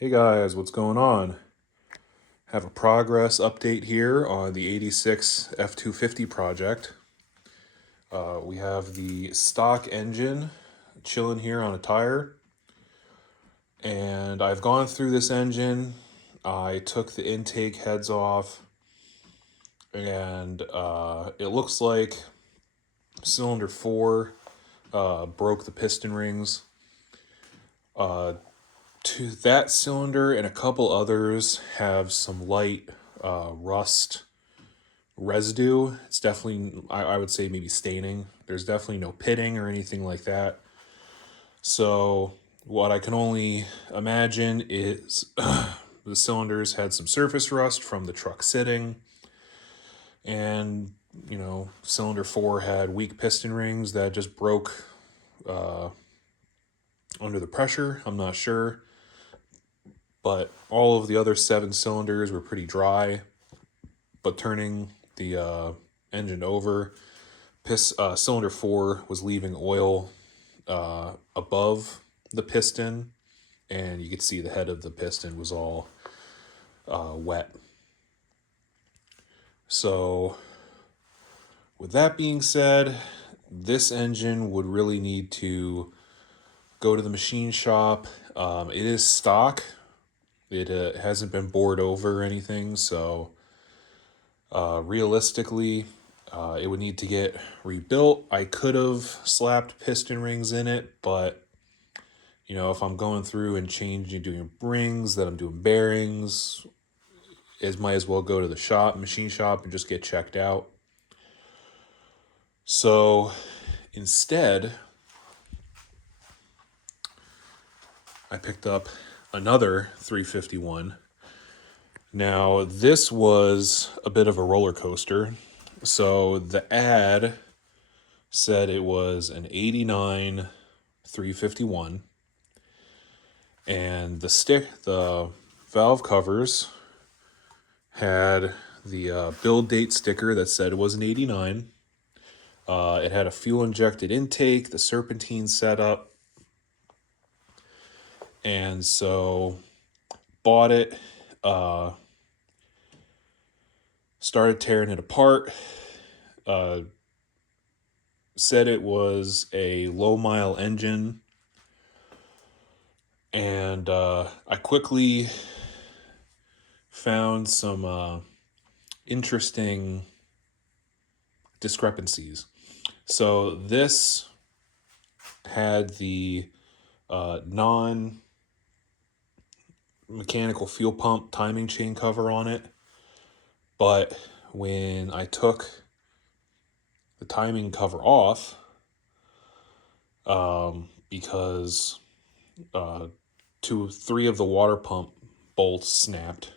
Hey guys, what's going on? Have a progress update here on the 86 F250 project. We have the stock engine chilling here on a tire, and I've gone through this engine. I took the intake heads off, and it looks like cylinder 4 broke the piston rings. To that cylinder and a couple others have some light rust residue. It's definitely, I would say, maybe staining. There's definitely no pitting or anything like that. So what I can only imagine is the cylinders had some surface rust from the truck sitting, and cylinder 4 had weak piston rings that just broke under the pressure. I'm not sure, but all of the other 7 cylinders were pretty dry. But turning the engine over, cylinder 4 was leaving oil above the piston, and you could see the head of the piston was all wet. So with that being said, this engine would really need to go to the machine shop. It is stock. It hasn't been bored over or anything, so realistically, it would need to get rebuilt. I could have slapped piston rings in it, but if I'm going through and changing, doing rings, then I'm doing bearings, it might as well go to the shop, machine shop, and just get checked out. So instead, I picked up another 351. Now, this was a bit of a roller coaster. So the ad said it was an 89 351, and the valve covers had the build date sticker that said it was an 89. It had a fuel injected intake, the serpentine setup, and so bought it, started tearing it apart, said it was a low mile engine, and I quickly found some interesting discrepancies. So this had the non-mechanical fuel pump timing chain cover on it, but when I took the timing cover off, because 3 of the water pump bolts snapped,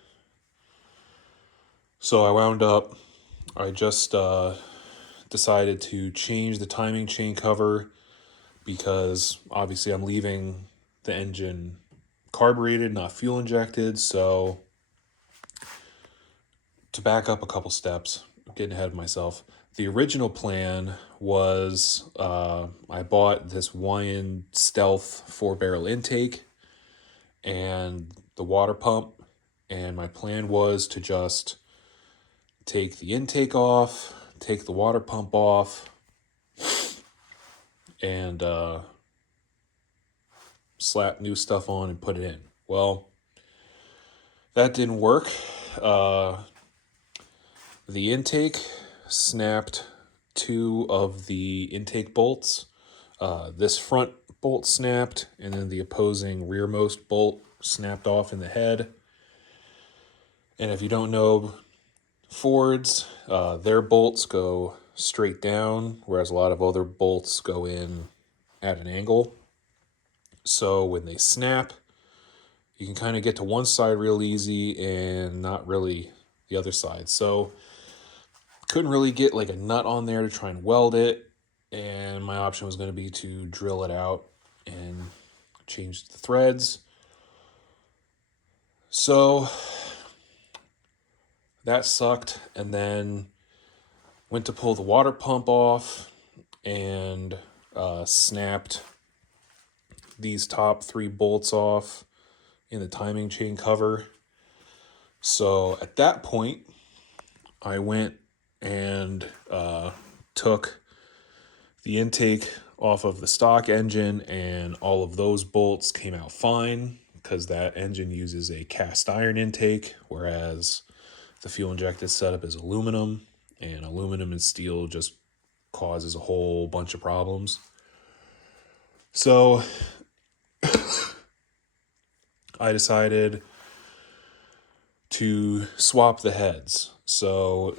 so I just decided to change the timing chain cover, because obviously I'm leaving the engine carbureted, not fuel injected. So to back up a couple steps, I'm getting ahead of myself. The original plan was I bought this Wyand Stealth 4-barrel intake and the water pump, and my plan was to just take the intake off, take the water pump off, and slap new stuff on and put it in. Well, that didn't work. The intake snapped 2 of the intake bolts. This front bolt snapped, and then the opposing rearmost bolt snapped off in the head. And if you don't know Fords, their bolts go straight down, whereas a lot of other bolts go in at an angle. So when they snap, you can kind of get to one side real easy and not really the other side. So couldn't really get like a nut on there to try and weld it, and my option was going to be to drill it out and change the threads. So that sucked, and then went to pull the water pump off and snapped these top 3 bolts off in the timing chain cover. So at that point, I went and took the intake off of the stock engine, and all of those bolts came out fine because that engine uses a cast iron intake, whereas the fuel injected setup is aluminum, and aluminum and steel just causes a whole bunch of problems. So I decided to swap the heads. So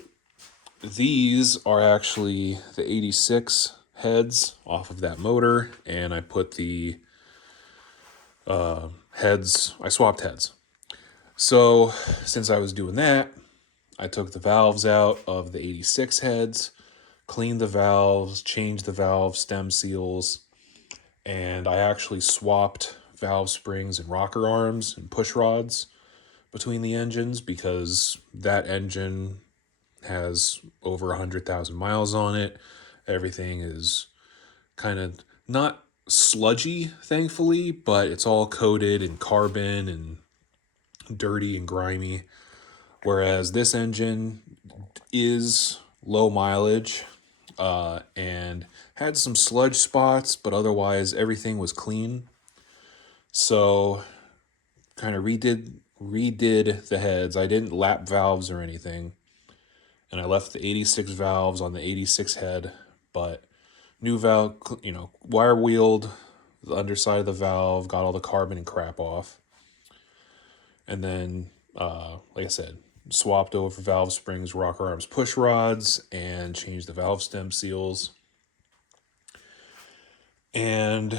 these are actually the 86 heads off of that motor, and I put the I swapped heads. So since I was doing that, I took the valves out of the 86 heads, cleaned the valves, changed the valve stem seals, and I actually swapped valve springs and rocker arms and push rods between the engines because that engine has over 100,000 miles on it. Everything is kind of not sludgy, thankfully, but it's all coated in carbon and dirty and grimy. Whereas this engine is low mileage and had some sludge spots, but otherwise everything was clean. So kind of redid the heads. I didn't lap valves or anything, and I left the 86 valves on the 86 head, but new valve, wire wheeled the underside of the valve, got all the carbon and crap off, and then, like I said, swapped over valve springs, rocker arms, push rods, and changed the valve stem seals. And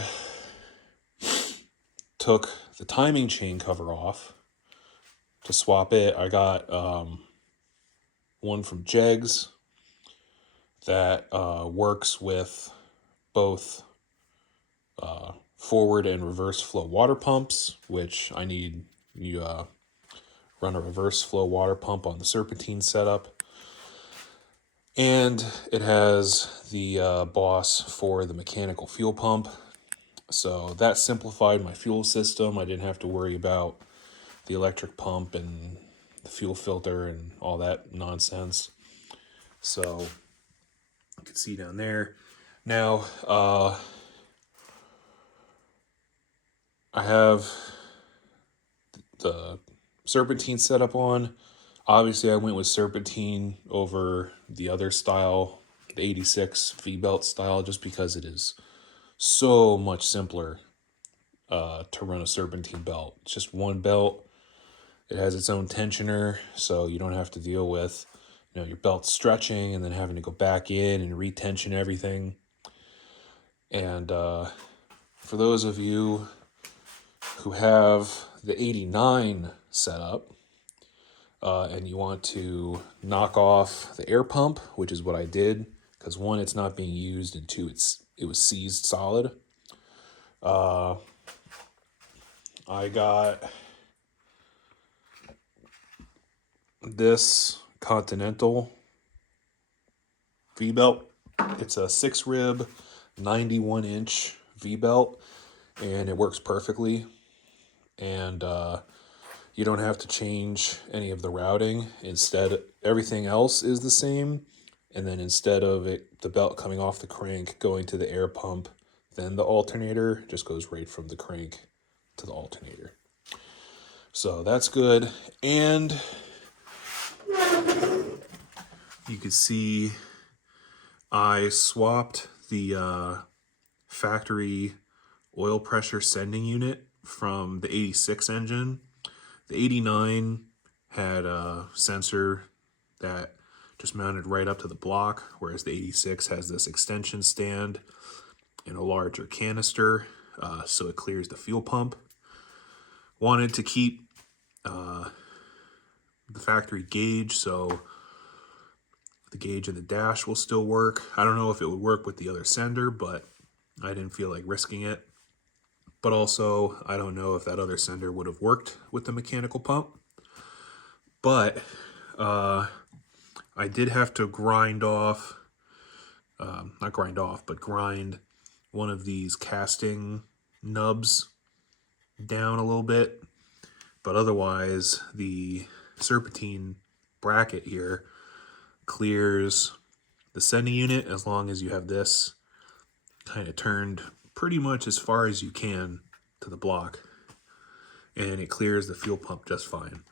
took the timing chain cover off to swap it. I got one from Jegs that works with both forward and reverse flow water pumps, which I need. You run a reverse flow water pump on the serpentine setup. And it has the Boss for the mechanical fuel pump. So that simplified my fuel system. I didn't have to worry about the electric pump and the fuel filter and all that nonsense. So you can see down there. Now, I have the serpentine setup on. Obviously, I went with serpentine over the other style, the 86 V-belt style, just because it is so much simpler to run a serpentine belt. It's just one belt. It has its own tensioner, so you don't have to deal with your belt stretching and then having to go back in and retension everything. And for those of you who have the 89 setup, and you want to knock off the air pump, which is what I did, because one, it's not being used, and two, it was seized solid. I got this Continental V-belt. It's a 6-rib, 91-inch V-belt, and it works perfectly. And you don't have to change any of the routing. Instead, everything else is the same. And then instead of the belt coming off the crank, going to the air pump, then the alternator just goes right from the crank to the alternator. So that's good. And you can see I swapped the factory oil pressure sending unit from the 86 engine. The 89 had a sensor that just mounted right up to the block, whereas the 86 has this extension stand and a larger canister, so it clears the fuel pump. Wanted to keep the factory gauge, so the gauge in the dash will still work. I don't know if it would work with the other sender, but I didn't feel like risking it. But also, I don't know if that other sender would have worked with the mechanical pump. But I did have to grind one of these casting nubs down a little bit. but otherwise the serpentine bracket here clears the sending unit as long as you have this kind of turned pretty much as far as you can to the block, and it clears the fuel pump just fine.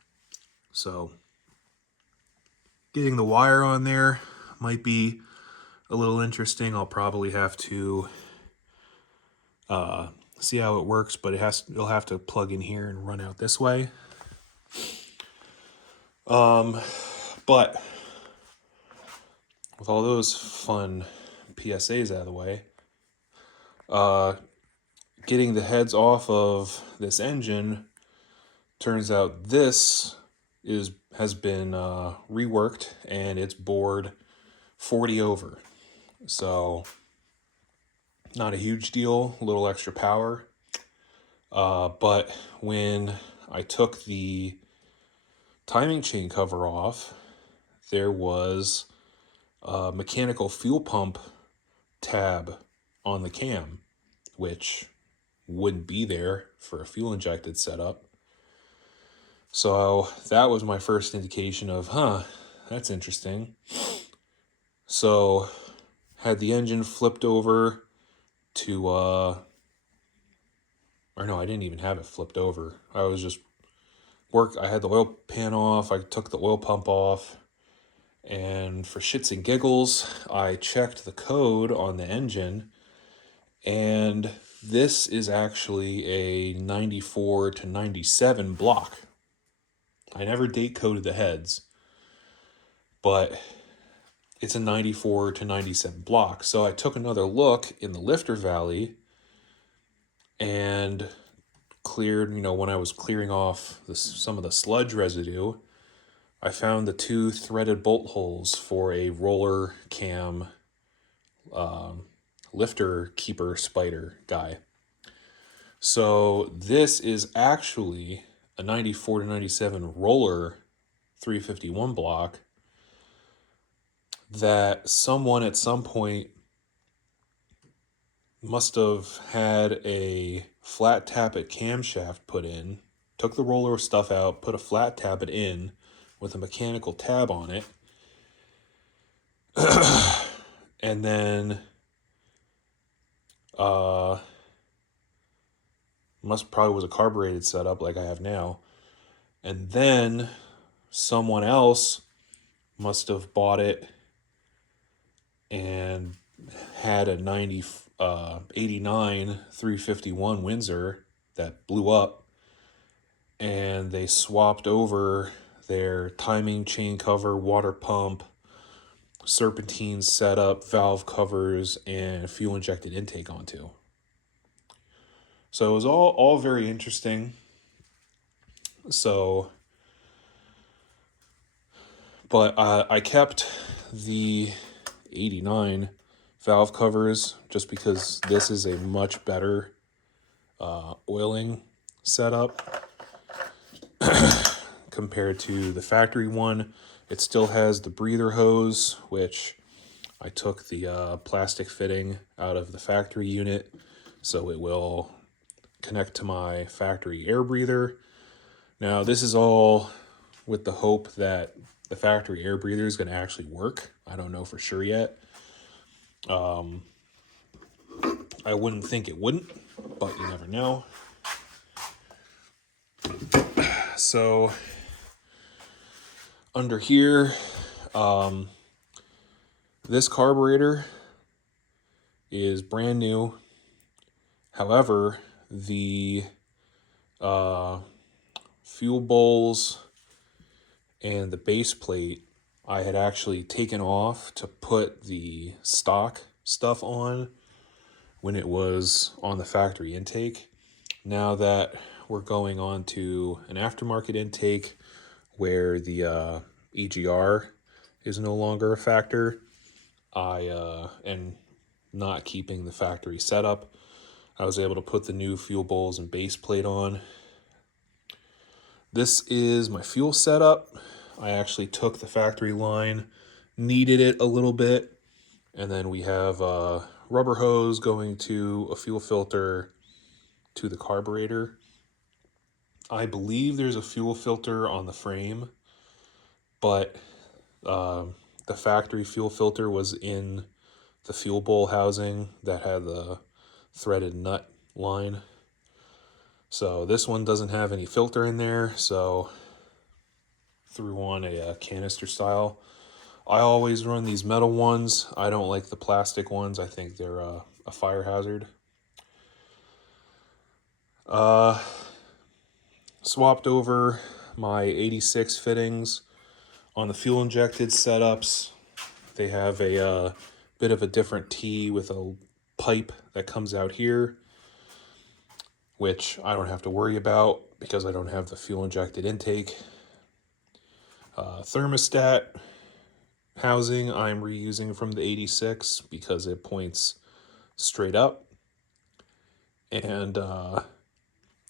So getting the wire on there might be a little interesting. I'll probably have to see how it works, but it'll have to plug in here and run out this way. But with all those fun PSAs out of the way, getting the heads off of this engine, turns out this has been reworked and it's bored 40 over. So not a huge deal, a little extra power. But when I took the timing chain cover off, there was a mechanical fuel pump tab on the cam, which wouldn't be there for a fuel injected setup. So that was my first indication of, that's interesting. So had the engine flipped over to, or no, I didn't even have it flipped over. I was just I had the oil pan off, I took the oil pump off, and for shits and giggles, I checked the code on the engine, and this is actually a 94 to 97 block. I never date coded the heads, but it's a 94 to 97 block. So I took another look in the lifter valley and cleared, when I was clearing off some of the sludge residue, I found the 2 threaded bolt holes for a roller cam lifter keeper spider guy. So this is actually a 94 to 97 roller 351 block that someone at some point must have had a flat tappet camshaft put in, took the roller stuff out, put a flat tappet in with a mechanical tab on it, and then probably was a carbureted setup like I have now, and then someone else must have bought it and had a 89 351 Windsor that blew up, and they swapped over their timing chain cover, water pump, serpentine setup, valve covers, and fuel injected intake onto. So it was all very interesting. So, but I kept the 89 valve covers just because this is a much better oiling setup compared to the factory one. It still has the breather hose, which I took the plastic fitting out of the factory unit, so it will connect to my factory air breather. Now, this is all with the hope that the factory air breather is going to actually work. I don't know for sure yet. I wouldn't think it wouldn't, but you never know. So under here, this carburetor is brand new. However, the fuel bowls and the base plate I had actually taken off to put the stock stuff on when it was on the factory intake. Now that we're going on to an aftermarket intake where the EGR is no longer a factor, I am not keeping the factory setup. I was able to put the new fuel bowls and base plate on. This is my fuel setup. I actually took the factory line, kneaded it a little bit, and then we have a rubber hose going to a fuel filter to the carburetor. I believe there's a fuel filter on the frame, but the factory fuel filter was in the fuel bowl housing that had the threaded nut line. So this one doesn't have any filter in there, so threw on a canister style. I always run these metal ones. I don't like the plastic ones. I think they're a fire hazard. Swapped over my 86 fittings on the fuel injected setups. They have a bit of a different T with a pipe that comes out here, which I don't have to worry about because I don't have the fuel injected intake. Thermostat housing I'm reusing from the 86 because it points straight up, and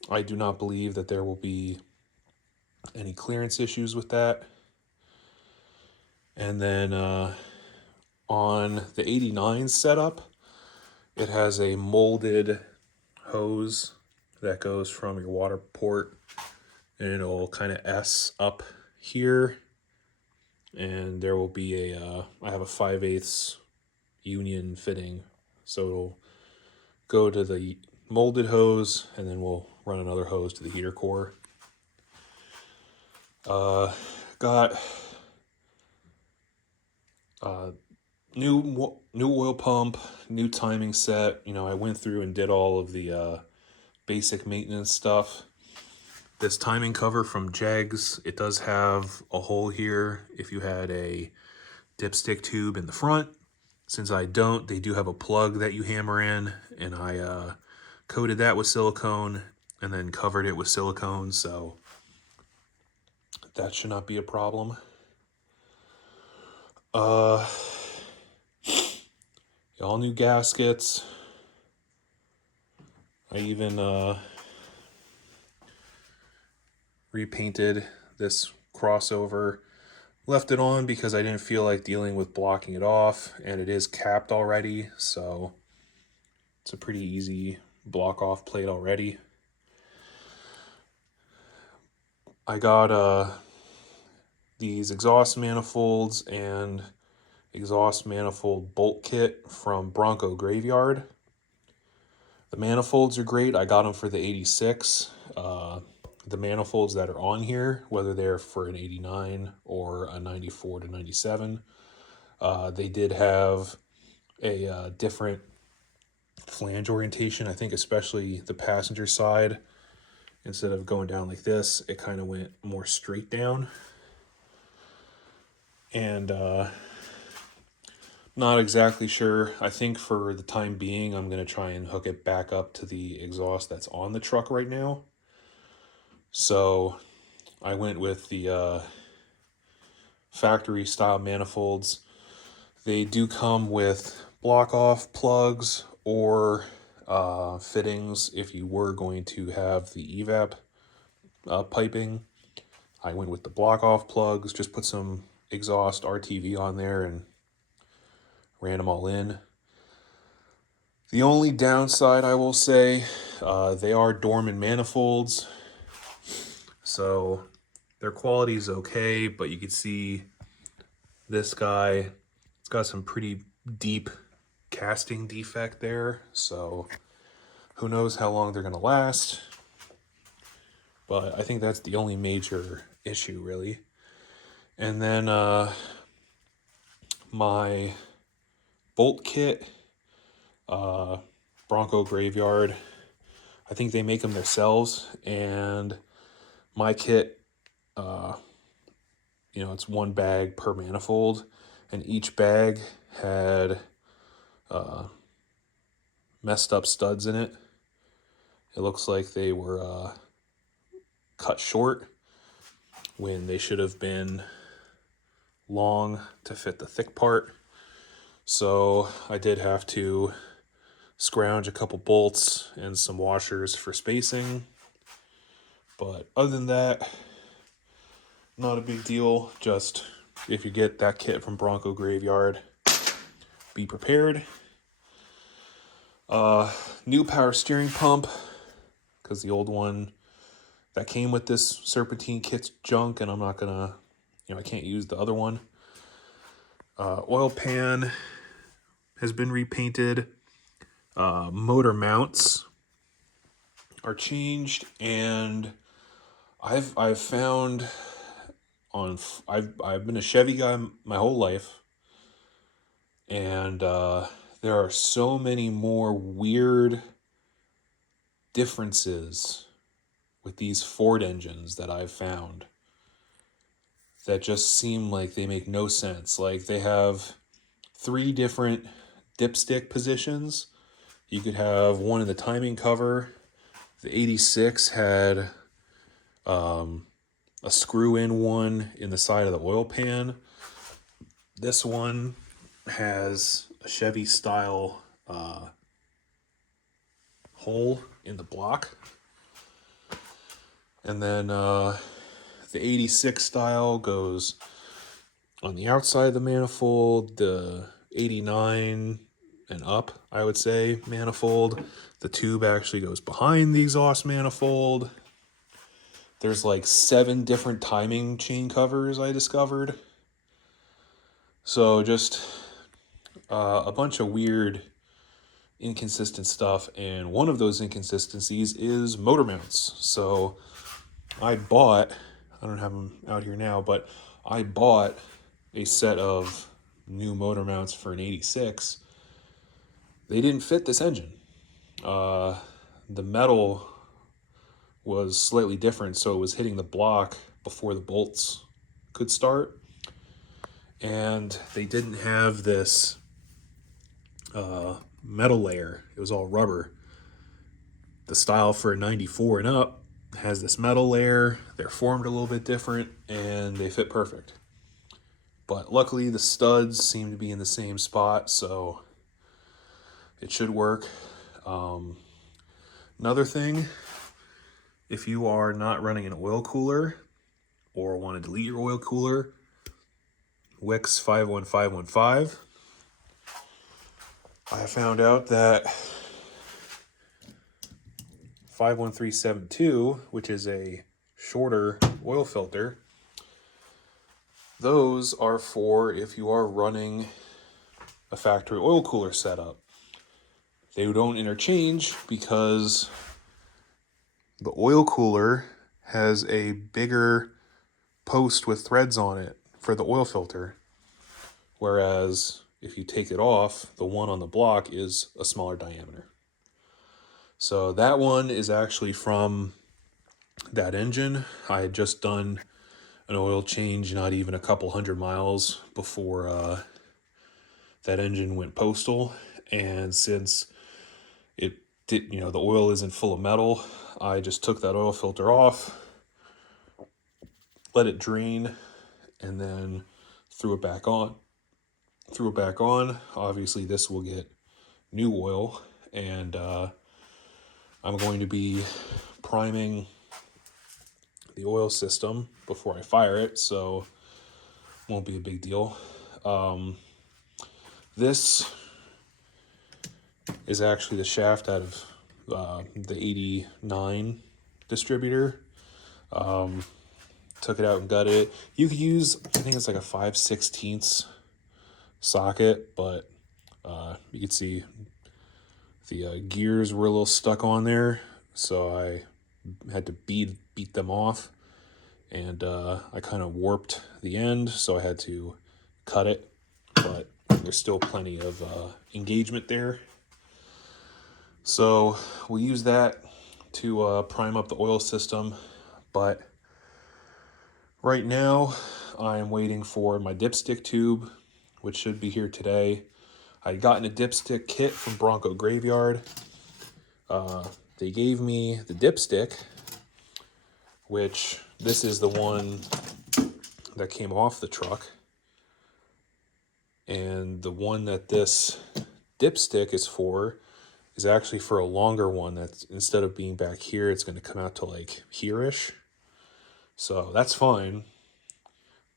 I do not believe that there will be any clearance issues with that. And then on the 89 setup, it has a molded hose that goes from your water port, and it'll kind of S up here, and there will be I have a 5/8 union fitting, so it'll go to the molded hose, and then we'll run another hose to the heater core. Got new oil pump, new timing set. You know, I went through and did all of the basic maintenance stuff. This timing cover from Jegs, it does have a hole here if you had a dipstick tube in the front. Since I don't, they do have a plug that you hammer in, and I coated that with silicone and then covered it with silicone, so that should not be a problem. All new gaskets. I even repainted this crossover. Left it on because I didn't feel like dealing with blocking it off, and it is capped already, so it's a pretty easy block off plate already. I got these exhaust manifolds and exhaust manifold bolt kit from Bronco Graveyard. The manifolds are great. I got them for the 86. The manifolds that are on here, whether they're for an 89 or a 94 to 97, they did have a different flange orientation. I think especially the passenger side, instead of going down like this, it kind of went more straight down. And not exactly sure. I think for the time being, I'm going to try and hook it back up to the exhaust that's on the truck right now. So I went with the factory style manifolds. They do come with block off plugs or fittings if you were going to have the evap piping. I went with the block off plugs, just put some exhaust RTV on there and ran them all in. The only downside I will say, they are Dorman manifolds, so their quality is okay, but you can see this guy, it's got some pretty deep casting defect there, so who knows how long they're going to last. But I think that's the only major issue, really. And then my bolt kit, Bronco Graveyard, I think they make them themselves, and my kit, it's one bag per manifold, and each bag had messed up studs in it. It looks like they were cut short when they should have been long to fit the thick part. So I did have to scrounge a couple bolts and some washers for spacing. But other than that, not a big deal. Just if you get that kit from Bronco Graveyard, be prepared. New power steering pump, because the old one that came with this serpentine kit's junk, and I'm not gonna, I can't use the other one. Oil pan has been repainted. Motor mounts are changed, and I've found I've been a Chevy guy my whole life, and there are so many more weird differences with these Ford engines that I've found that just seem like they make no sense. Like, they have 3 different dipstick positions. You could have one in the timing cover. The 86 had a screw-in one in the side of the oil pan. This one has a Chevy style hole in the block. And then the 86 style goes on the outside of the manifold. The 89 and up, I would say, manifold, the tube actually goes behind the exhaust manifold. There's like 7 different timing chain covers I discovered. So just a bunch of weird, inconsistent stuff. And one of those inconsistencies is motor mounts. So I don't have them out here now, but I bought a set of new motor mounts for an 86. They didn't fit this engine. The metal was slightly different, so it was hitting the block before the bolts could start. And they didn't have this metal layer. It was all rubber. The style for a 94 and up has this metal layer. They're formed a little bit different, and they fit perfect. But luckily the studs seem to be in the same spot, so it should work. Another thing, if you are not running an oil cooler or want to delete your oil cooler, Wix 51515, I found out that 51372, which is a shorter oil filter, those are for if you are running a factory oil cooler setup. They don't interchange because the oil cooler has a bigger post with threads on it for the oil filter, whereas if you take it off, the one on the block is a smaller diameter. So that one is actually from that engine. I had just done an oil change not even a couple 100 miles before that engine went postal, and since it did, the oil isn't full of metal, I just took that oil filter off, let it drain, and then threw it back on. Obviously this will get new oil, and I'm going to be priming the oil system before I fire it, so won't be a big deal. This is actually the shaft out of the 89 distributor. Took it out and gutted it. You could use, I think it's like a 5/16 socket, but you can see the gears were a little stuck on there, so I had to beat them off, and I kind of warped the end, so I had to cut it, but there's still plenty of engagement there. So we'll use that to prime up the oil system, but right now I'm waiting for my dipstick tube, which should be here today. I'd gotten a dipstick kit from Bronco Graveyard. They gave me the dipstick, which this is the one that came off the truck. And the one that this dipstick is for is actually for a longer one, that's instead of being back here, it's going to come out to like here-ish. So that's fine,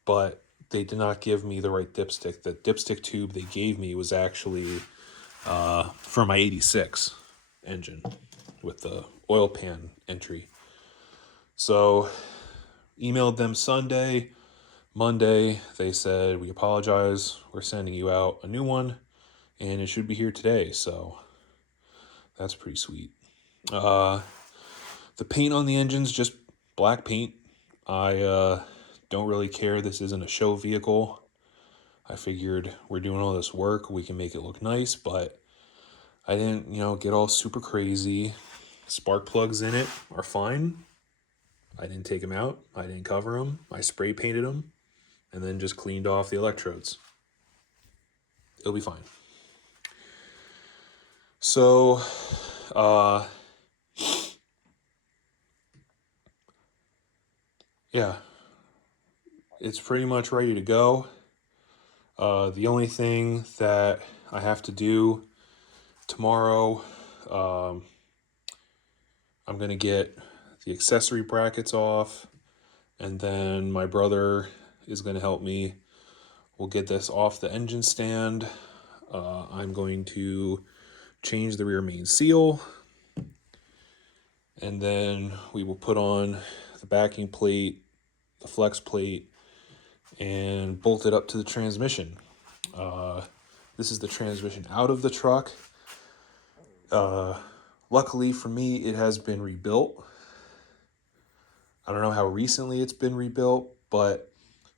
but they did not give me the right dipstick. The dipstick tube they gave me was actually for my 86 engine with the oil pan entry. So emailed them Sunday. Monday, they said, we apologize. We're sending you out a new one, and it should be here today. So that's pretty sweet. The paint on the engine's just black paint. I don't really care. This isn't a show vehicle. I figured we're doing all this work, we can make it look nice, but I didn't, get all super crazy. Spark plugs in it are fine. I didn't take them out. I didn't cover them. I spray painted them and then just cleaned off the electrodes. It'll be fine. So, yeah, it's pretty much ready to go. The only thing that I have to do tomorrow, I'm going to get the accessory brackets off, and then my brother is going to help me. We'll get this off the engine stand. I'm going to change the rear main seal, and then we will put on the backing plate, the flex plate, and bolt it up to the transmission. This is the transmission out of the truck. Luckily for me, it has been rebuilt. I don't know how recently it's been rebuilt, but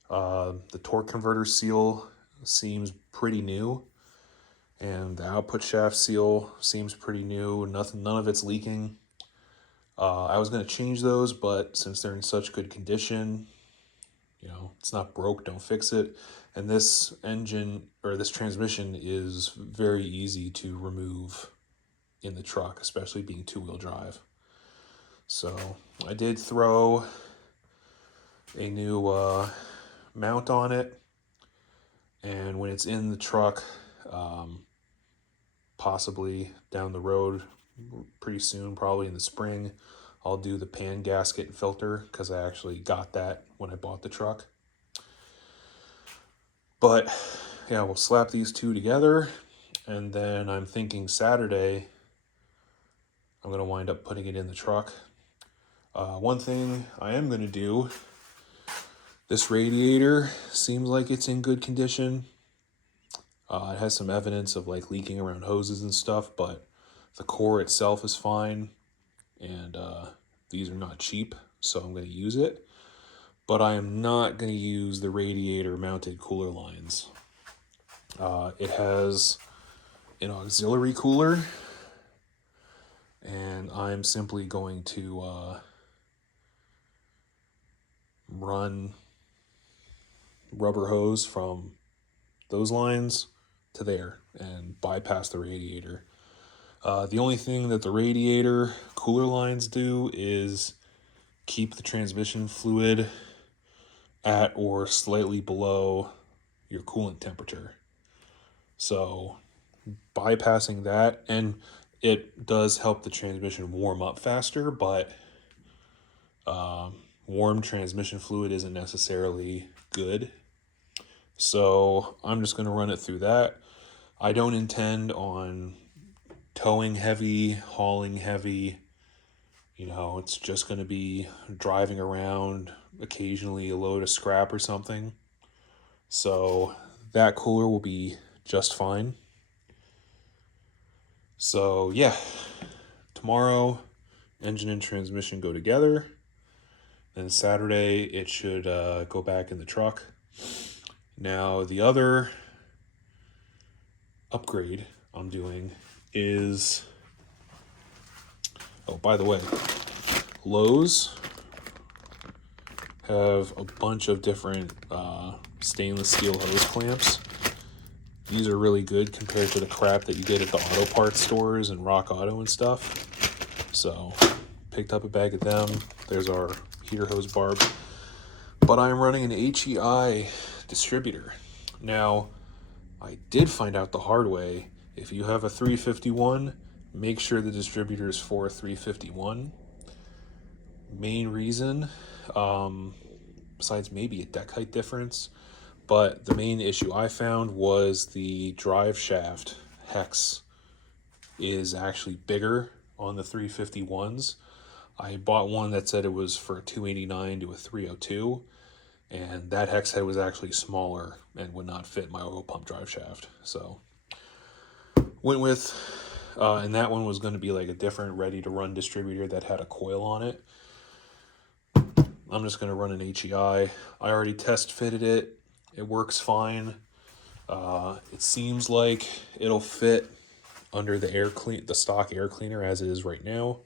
the torque converter seal seems pretty new, and the output shaft seal seems pretty new. None of it's leaking. I was going to change those, but since they're in such good condition, it's not broke, don't fix it. And this engine, or this transmission, is very easy to remove in the truck, especially being two-wheel drive. So I did throw a new mount on it, and when it's in the truck, possibly down the road pretty soon, probably in the spring, I'll do the pan gasket and filter, because I actually got that when I bought the truck. But yeah, we'll slap these two together, and then I'm thinking Saturday I'm going to wind up putting it in the truck. One thing I am going to do, this radiator seems like it's in good condition. It has some evidence of like leaking around hoses and stuff, but the core itself is fine, and these are not cheap, so I'm going to use it. But I am not going to use the radiator mounted cooler lines. It has an auxiliary cooler, and I'm simply going to run rubber hose from those lines to there and bypass the radiator. The only thing that the radiator cooler lines do is keep the transmission fluid at or slightly below your coolant temperature. So bypassing that, and it does help the transmission warm up faster, but warm transmission fluid isn't necessarily good. So I'm just going to run it through that. I don't intend on towing heavy, hauling heavy. It's just going to be driving around, occasionally a load of scrap or something. So that cooler will be just fine. So yeah, tomorrow, engine and transmission go together. Then Saturday, it should go back in the truck. Now, the other upgrade I'm doing is... Oh, by the way, Lowe's have a bunch of different stainless steel hose clamps. These are really good compared to the crap that you get at the auto parts stores and Rock Auto and stuff. So, picked up a bag of them. There's our heater hose barb. But I'm running an HEI distributor. Now, I did find out the hard way. If you have a 351, make sure the distributor is for 351. Main reason, besides maybe a deck height difference, but the main issue I found was the drive shaft hex is actually bigger on the 351s. I bought one that said it was for a 289 to a 302, and that hex head was actually smaller and would not fit my oil pump drive shaft. So went with, and that one was going to be like a different ready to run distributor that had a coil on it. I'm just going to run an HEI. I already test fitted it. It works fine. It seems like it'll fit under the stock air cleaner as it is right now.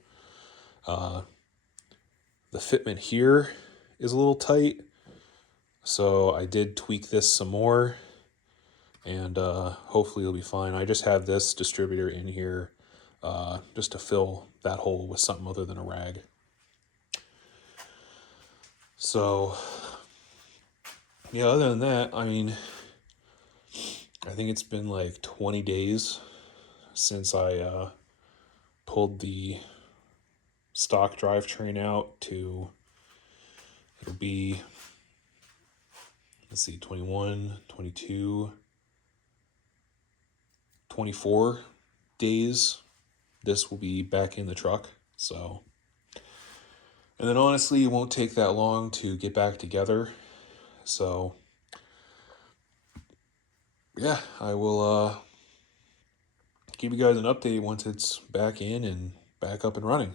The fitment here is a little tight, so I did tweak this some more, and hopefully it'll be fine. I just have this distributor in here just to fill that hole with something other than a rag. So yeah, other than that, I mean, I think it's been like 20 days since I pulled the stock drivetrain out to, it'll be, let's see, 21, 22, 24 days. This will be back in the truck. So, and then honestly, it won't take that long to get back together. So, yeah, I will give you guys an update once it's back in and back up and running.